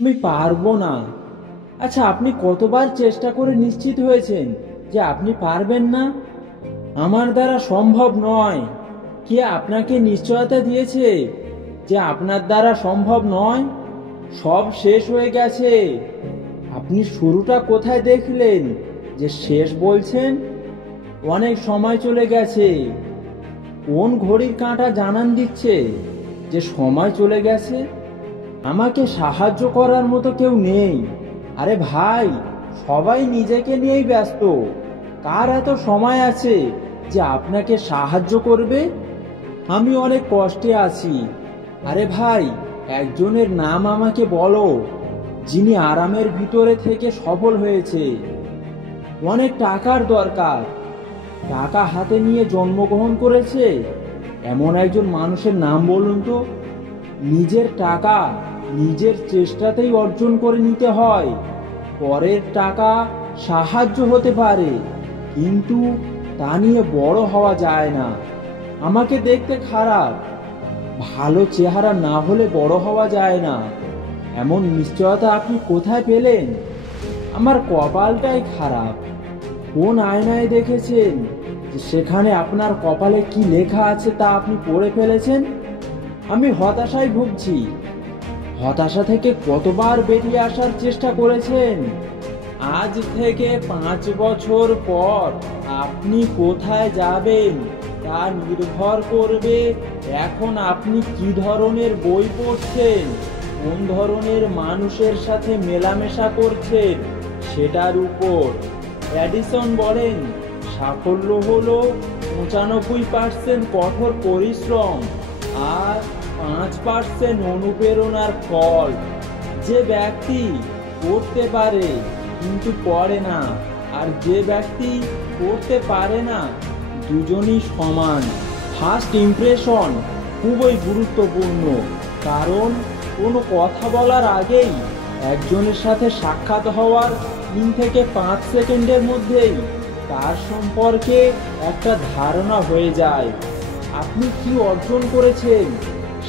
আমি পারবো না। আচ্ছা, আপনি কতবার চেষ্টা করে নিশ্চিত হয়েছেন যে আপনি পারবেন না? আমার দ্বারা সম্ভব নয়। কে আপনাকে নিশ্চয়তা দিয়েছে যে আপনার দ্বারা সম্ভব নয়? সব শেষ হয়ে গেছে। আপনি শুরুটা কোথায় দেখলেন যে শেষ বলছেন? অনেক সময় চলে গেছে। কোন ঘড়ির কাঁটা জানান দিচ্ছে যে সময় চলে গেছে? আমাকে সাহায্য করার মতো কেউ নেই। আরে ভাই, সবাই নিজেকে নিয়েই ব্যস্ত। কার এত সময় আছে যে আপনাকে সাহায্য করবে? আমি অনেক কষ্টে আছি। আরে ভাই, একজনের নাম আমাকে বলো যিনি আরামের ভিতরে থেকে সফল হয়েছে। অনেক টাকার দরকার। টাকা হাতে নিয়ে জন্মগ্রহণ করেছে এমন একজন মানুষের নাম বলুন তো। নিজের টাকা নিজের চেষ্টাতেই অর্জন করে নিতে হয়। পরের টাকা সাহায্য হতে পারে, কিন্তু তা নিয়ে বড় হওয়া যায় না। আমাকে দেখতে খারাপ, ভালো চেহারা না হলে বড় হওয়া যায় না, এমন নিশ্চয়তা আপনি কোথায় পেলেন? আমার কপালটাই খারাপ। কোন আয়নায় দেখেছেন যে সেখানে আপনার কপালে কি লেখা আছে তা আপনি পড়ে ফেলেছেন? আমি হতাশায় ভুগছি। হতাশা থেকে কতবার বেরিয়ে আসার চেষ্টা করেছেন? আজ থেকে 5 বছর পর আপনি কোথায় যাবেন তা নির্ভর করবে এখন আপনি কি ধরনের বই পড়ছেন, কোন ধরনের মানুষের সাথে মেলামেশা করছেন সেটার উপর। এডিসন বলেন, সাফল্য হলো 95% কঠোর পরিশ্রম আর 5% অনুপ্রেরণার ফল। যে ব্যক্তি পড়তে পারে কিন্তু পড়ে না, আর যে ব্যক্তি পড়তে পারে না, দুজনই সমান। ফার্স্ট ইমপ্রেশন খুবই গুরুত্বপূর্ণ, কারণ কোনো কথা বলার আগেই একজনের সাথে সাক্ষাৎ হওয়ার 3 থেকে 5 সেকেন্ডের মধ্যেই তার সম্পর্কে একটা ধারণা হয়ে যায়। আপনি কি অর্জন করেছেন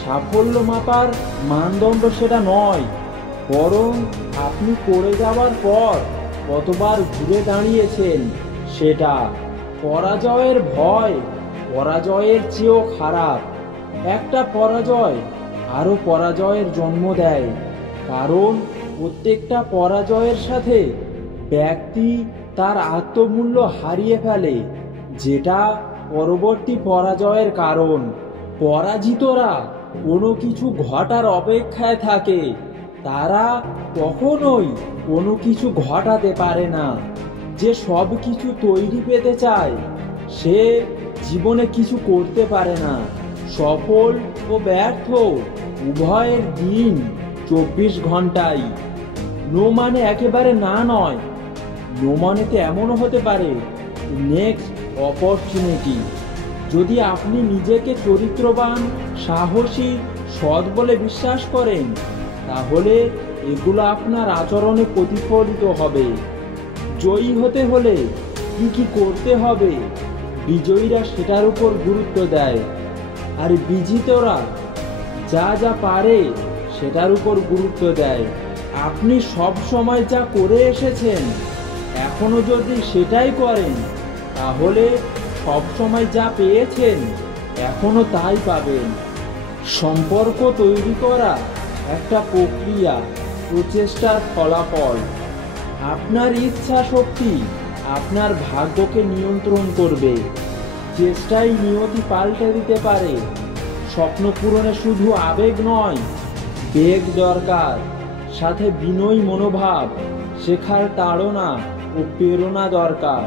সাফল্য মাপার মানদণ্ড সেটা নয়, বরং আপনি পড়ে যাওয়ার পর কতবার ঘুরে দাঁড়িয়েছেন সেটা। পরাজয়ের ভয় পরাজয়ের চেয়েও খারাপ। একটা পরাজয় আরো পরাজয়ের জন্ম দেয়, কারণ প্রত্যেকটা পরাজয়ের সাথে ব্যক্তি তার আত্মমূল্য হারিয়ে ফেলে, যেটা পরবর্তী পরাজয়ের কারণ। পরাজিতরা কোনো কিছু ঘটার অপেক্ষায় থাকে, তারা কখনোই কোনো কিছু ঘটাতে পারে না। যে সব কিছু তৈরি পেতে চায় সে জীবনে কিছু করতে পারে না। সফল ও ব্যর্থ উভয়ের দিন 24 ঘন্টাই। নো মানে একেবারে না নয়। নো মানেতে এমনও হতে পারে নেক্সট অপরচুনিটি। যদি আপনি নিজেকে চরিত্রবান, সাহসী, সৎ বলে বিশ্বাস করেন, তাহলে এগুলো আপনার আচরণে প্রতিফলিত হবে। জয়ী হতে হলে কি কি করতে হবে, বিজয়ীরা সেটার উপর গুরুত্ব দেয়, আর বিজিতরা যা যা পারে সেটার উপর গুরুত্ব দেয়। আপনি সব সময় যা করে এসেছেন এখনো যদি সেটাই করেন, তাহলে সব সময় যা পেয়েছেন এখনো তাই পাবেন। সম্পর্ক তৈরি করা একটা প্রক্রিয়া, প্রচেষ্টার ফলাফল। আপনার ইচ্ছা শক্তি আপনার ভাগ্যকে নিয়ন্ত্রণ করবে। চেষ্টাই নিয়তি পাল্টে দিতে পারে। স্বপ্ন পূরণে শুধু আবেগ নয়, বেগ দরকার, সাথে বিনয়ী মনোভাব, শেখার তাড়না ও প্রেরণা দরকার।